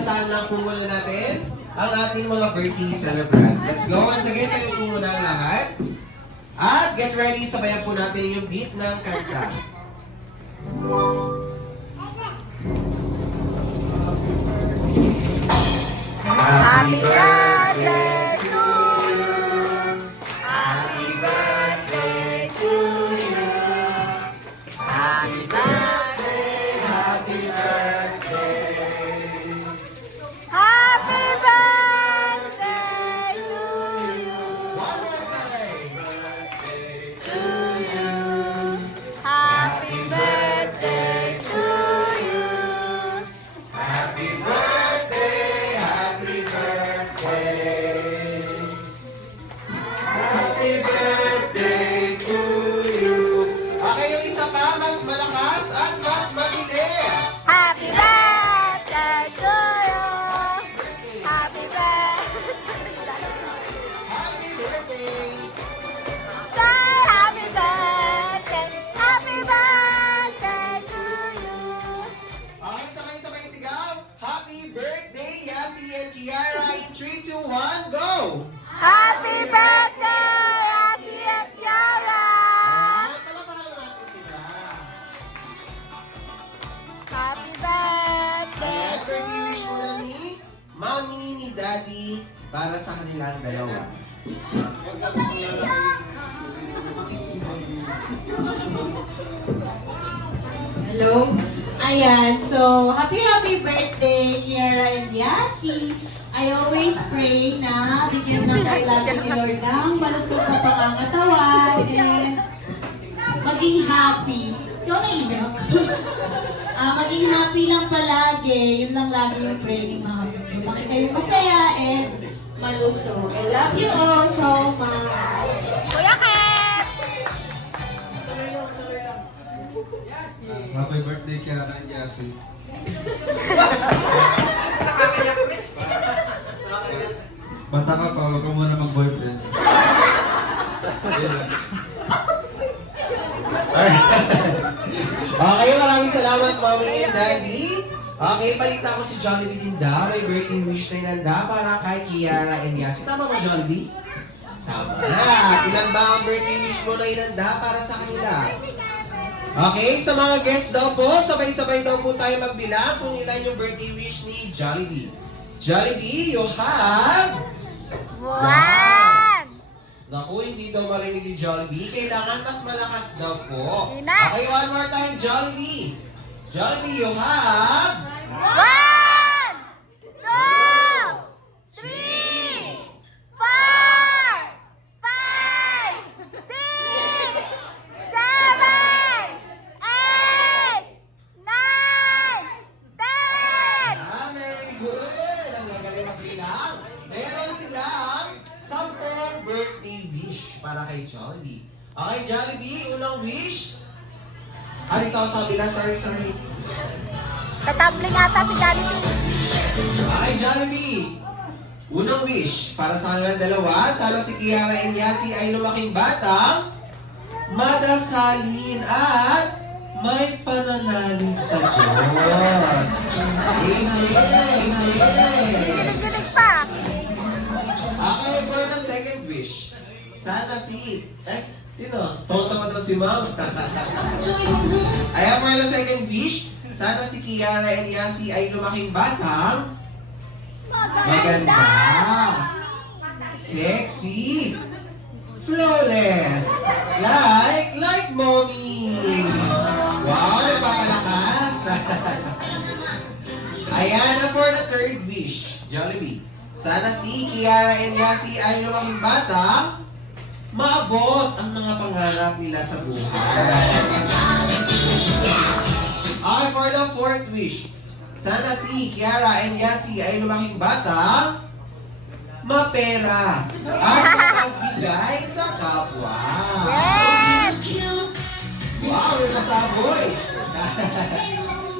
kantahan lang po muna natin ang ating mga birthday celebrant. Let's go. Once again, tayo po muna ang lahat. At get ready, sabayan po natin yung beat ng kanta. Happy birthday to you. Happy birthday to you. Happy birthday. Happy birthday. Happy birthday to you. One more time. To you. Happy birthday to you. Happy birthday. Happy birthday. Happy birthday to you. Okay, yung isa pa, mas malakas at mas mabilis. Happy birthday to you. Happy birthday. Happy birthday. Say happy birthday. Happy birthday to you. Okay, sabay-sabay sigaw. Happy birthday, Yasi and Kiara. In 3, 2, 1, go! Happy birthday, Ate at Kiara. Palakpakan natin sila. Happy birthday Ayan, to birthday wish you. muna ni Mami, ni Daddy, para sa kanilang dalawa. Hello? Ayan, so happy birthday, Kiara and Yasi. I always pray na bigyan ng kailangan ni Lord ng malusog na pangangatawan and maging happy. Ikaw na iyak. Maging happy lang palagi. Yun lang lagi yung pray ni Mama. Lumaki kayo masaya and malusog. I love you all so much. Kuya Ken! Happy birthday, Kiara and Yasi. Bata ka pa, huwag ka muna mag-boyfriend. Okay, maraming salamat, Mami and Daddy. Okay, palita ko si Jollibee Tinda. May birthday wish na inanda para kay Kiara and Yasi. Tama ba, Jollibee? Tama na. Ilan ba ang birthday wish mo na inanda para sa kanila? Okay, sa mga guests daw po, sabay-sabay daw po tayo magbilang kung ilan yung birthday wish ni Jollibee. Jollibee, you have... One! Naku, hindi daw marinig ni Jollibee. Kailangan mas malakas daw po. Ina. Okay, one more time, Jollibee. Jollibee, you have... One! Two! Three! Four! Five! Six! Seven! Eight! Nine! Ten! Very good! Ang gagaling magbilang. Meron silang 10 birthday wish para kay Jollibee. Okay, Jollibee, unang wish. Ikaw sa kabila, sorry. Tatambling ata si Jollibee. Okay, Jollibee. Unang wish para sa kanilang dalawa. Sana si Kiara and Yasi ay lumaking batang madasalin at may pananalig sa Diyos. Amen! Ginig pa. Okay, for the second wish. Sana sino? Tonto pa to si Ma'am. Ayan, for the second wish. Sana si Kiara and Yasi ay lumaking batang maganda, sexy, flawless, like mommy. Wow, napakalakas. Ayan, for the third wish, Jollibee. Sana si Kiara and Yasi ay lumaking batang maabot ang mga pangarap nila sa buhay. Okay, for the fourth wish. Sana si Kiara and Yasi ay lumaking bata, mapera, at magbigay sa kapwa. Yes! Wow, may masaboy!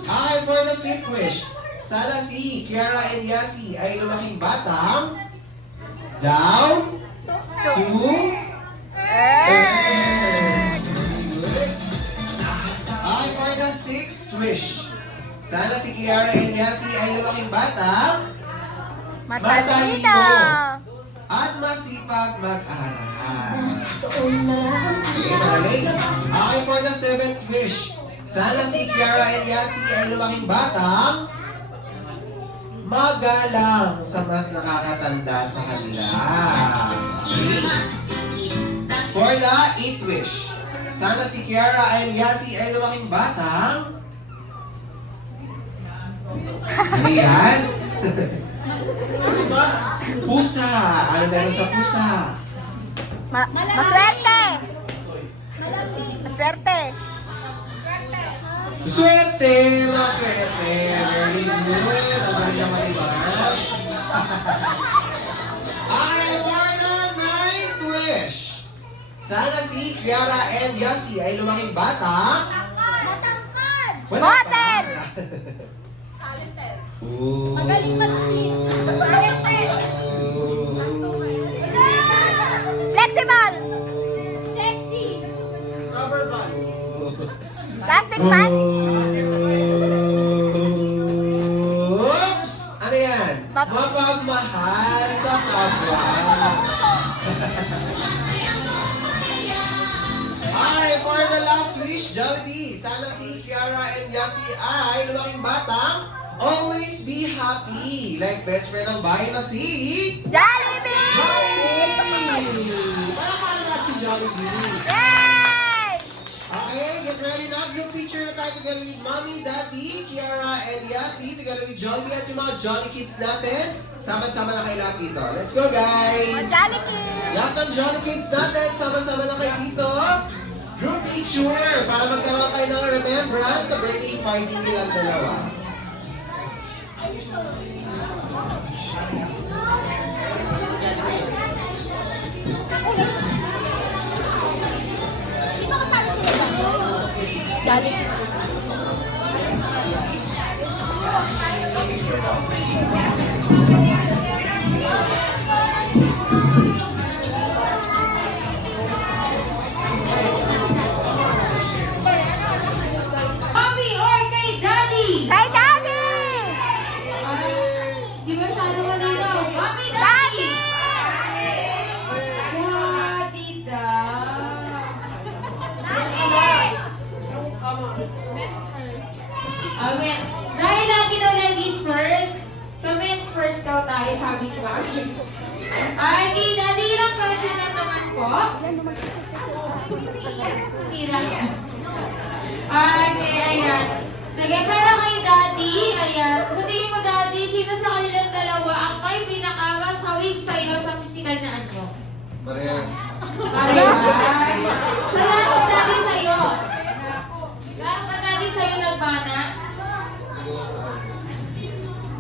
Okay, for the fifth wish. Sana si Kiara and Yasi ay lumaking batang down to earth. Okay, for the sixth wish. Sana si Kiara and Yasi ay lumaking bata Matalino. at masipag mag-aral. Okay, magaling. Okay, for the 7th wish. Sana si Kiara and Yasi ay lumaking batang magalang sa mas nakakatanda sa kanila. Okay? For the 8th wish. Sana si Kiara and Yasi ay lumaking batang ano yan? Pusa. Ano meron sa pusa? Maswerte. Maswerte. Swerte! Maswerte! Very good! Ang galing naman, diba? Okay, for the 9th wish. Sana si Kiara and Yasi ay lumaking bata. Wala pa. Model. Magaling mag-split. Flexible. Sexy. Plastic man. Oops! Ano yan? Bab- Mapagmahal sa kapwa. Okay, for the last wish, Jollibee. Sana si Kiara and Yasi ay lumaking batang always be happy. Like best friend ng bayan na si Jollibee. Jollibee! Palakpakan natin si Jollibee. Yay! Okay, get ready na. Group picture na tayo together with Mommy, Daddy, Kiara, and Yasi. Together with Jollibee at yung mga Jolly Kids natin. Sama-sama na kayo lahat dito. Let's go, guys! Jolly Kids. Lahat ng Jolly Kids natin, sama-sama na kayo dito. Group picture para magkaroon kayo ng remembrance sa birthday party nilang dalawa. Jolly Kids. Mommy or kay Daddy? Kay Daddy. Di ba masyado malinaw? Mommy, Daddy. Daddy daw. Amen. Dahil lagi daw ladies first, so men's first daw tayo, sabi ko. Ay, kay Daddy, ilang question na naman po? Tira. Okay, ayan. Sige, pero kay Daddy, ayan. Sa tingin mo, Daddy, sino sa kanilang dalawa ang kay pinakamasawig sa'yo sa physical na ano? Maria. Parehas. Sa lahat ng Daddy sa'yo. Lahat ng Daddy sa'yo nagmana?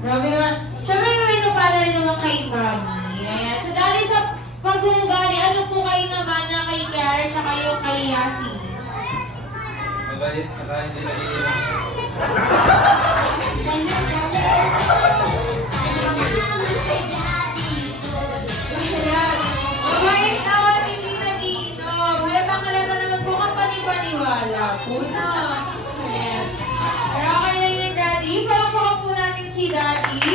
Grabe naman. Siyempre, may nagmana rin naman kay Mami. Ayan. Sa Daddy, sa pag-uugali, ano po kayo naman na kay Kiara sa kayo kay Yasi? Mabait, saka hindi naiiyak. Ayan. Mabait naman, hindi nag-iinom. Halatang halata naman po kapani-paniwala po na. Yes. Pero okay na yun, Daddy. Palakpakan po natin si Daddy.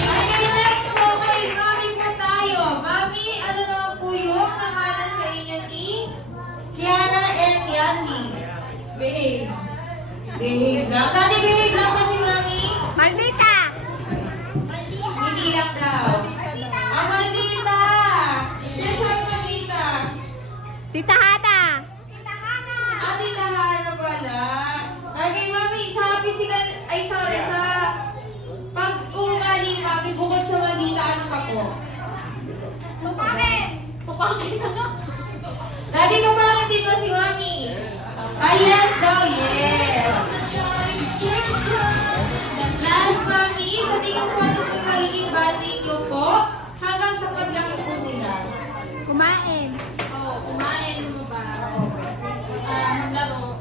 Okay, next po kay Mami po tayo. Mami, ano naman po yung namana sa inyo ni Kiara and Yasi? Behave. Behave lang. Daddy, behave lang kasi, Mami. Maldita. Hindi lang daw. Ang Maldita! Yes, ang Maldita. Tita Hana. Ah, Tita Hana pala. Okay, Mami, sa physical, ay sorry, sa pag-uugali, Mami, bukod sa Maldita, ano pa po? Tupangin. Daddy, kapangit din ba si Mami? Ah, yes daw, yes. Last, Mami, sa tingin ko ano po magiging banding niyo po hanggang sa paglaki po nila? Kumain. Oo, kumain mo ba? Maglaro.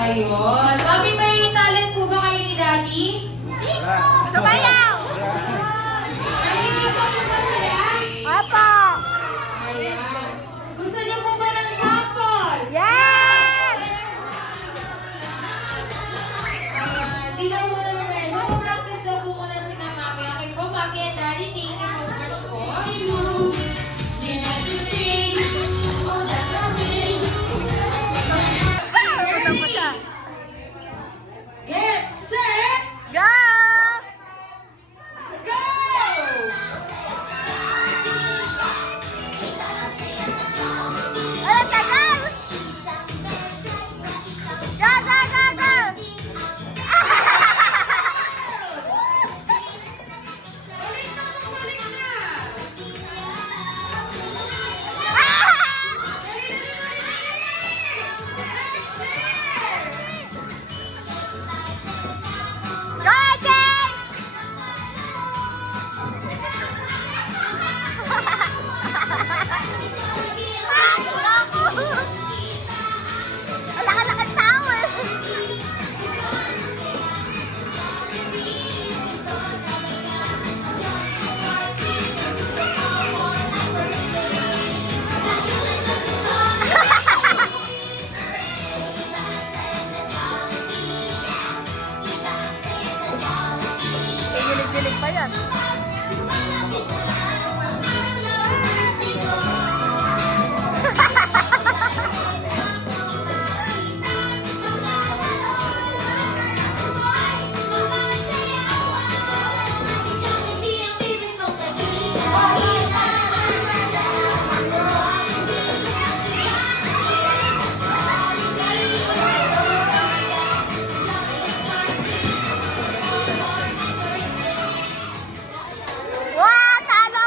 Ayun. Mami, may talent po ba kayo ni Daddy? Sumayaw. Ay, hindi po po ba sila? Opo. Ayan. Gusto niyo po ba ng sample? Yes. Hindi na po na naman. Mag-practice daw po ko na sila mami. Okay po, mami and daddy, thank you so much po. Susunod mo siya. Get set, Go! go! Wala, tagal! Go, go, go, go! Go again! Wala ka lakad tao eh. Dilig-dilig pa yan. Wow, talo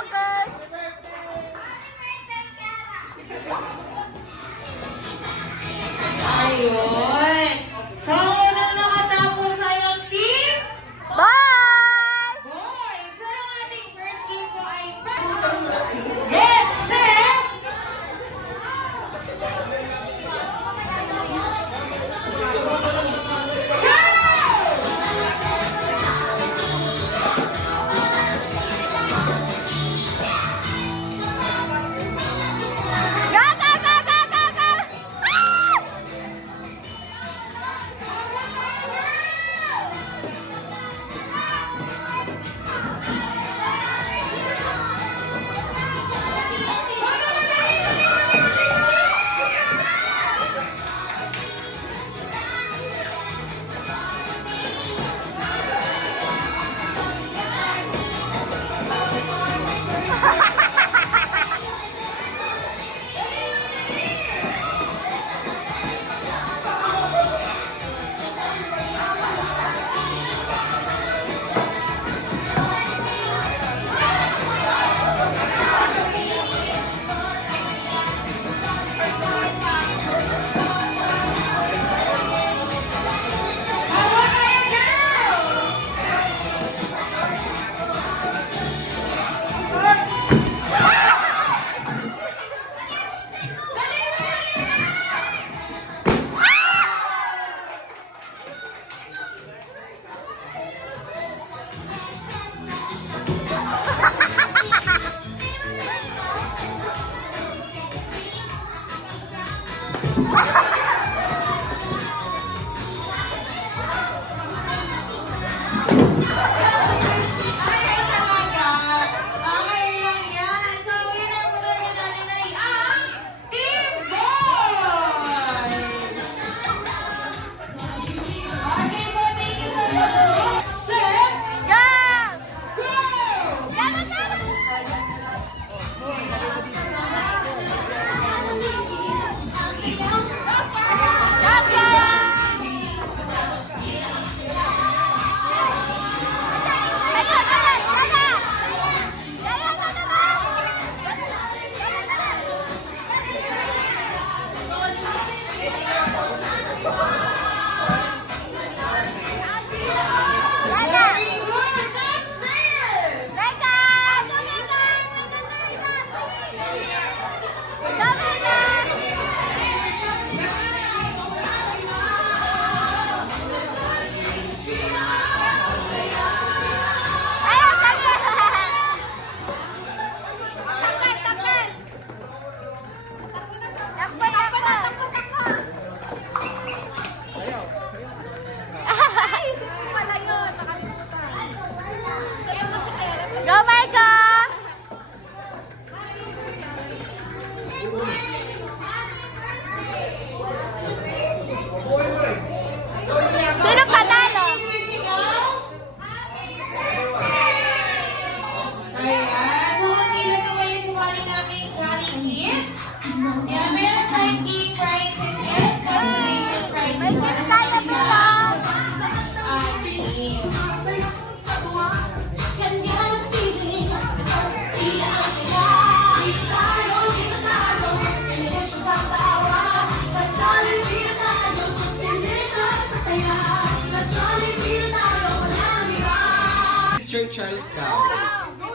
Sir Charles daw.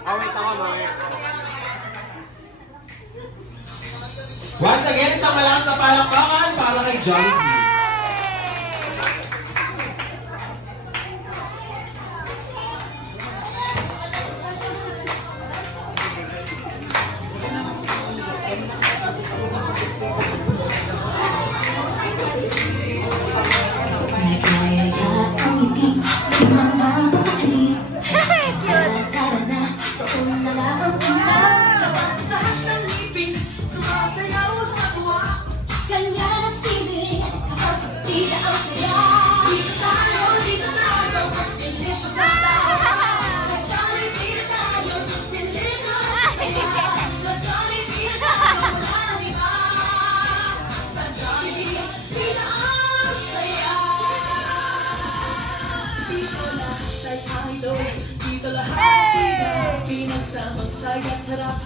Awit ako, awit. Once again, isang malakas na palakpakan para kay Jollibee. Dito lahat pinagsamang saya't sarap.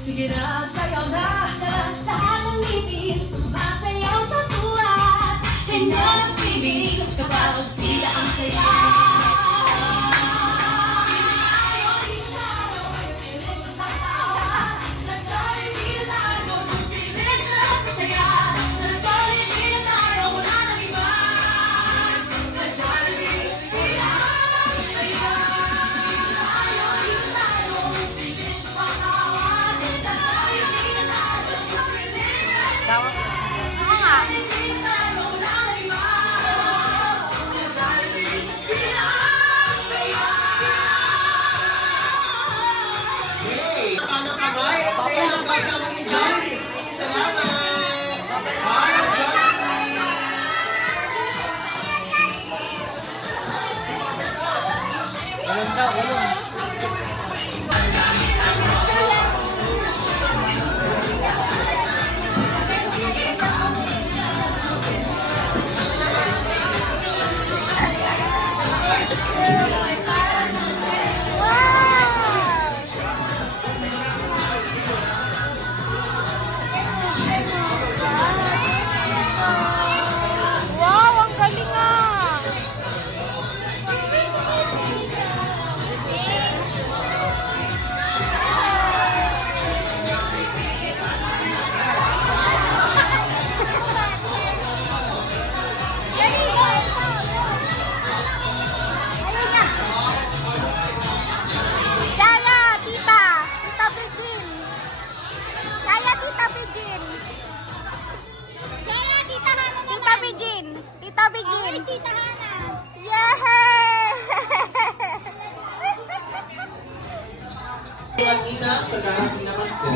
Sige na, sayaw na. Basta ang ibig, sumasayaw sa tuwa. Kanyang piling, kapag pila ang saya. Oo nga. Okay, paano kamay? At kaya ang kasama ni Jollibee. Salamat! Para Jollibee! Alam daw, alam. Wow, ang galing ah! Kaya, tita! Tita Begin! Kaya, tita Begin! Kaya, tita Hana! Tita Begin! Tita Begin! Tita Hana! Yay! Kanina, sa darating na Pasko.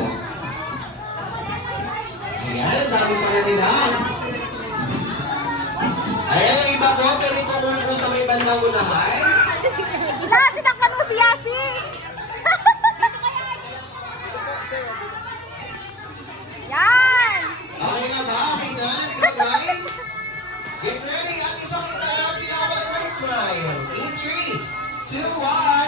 Ayan, dami pala nila. Ayan, ang iba po, pwede po po sa may bandang unahan. Wala, sinakpan mo si Yasi! Yan! Okay na ba? Okay na? Let's go, guys. Get ready. At ipakita ang pinakawalan ng smile. In 3, 2, 1.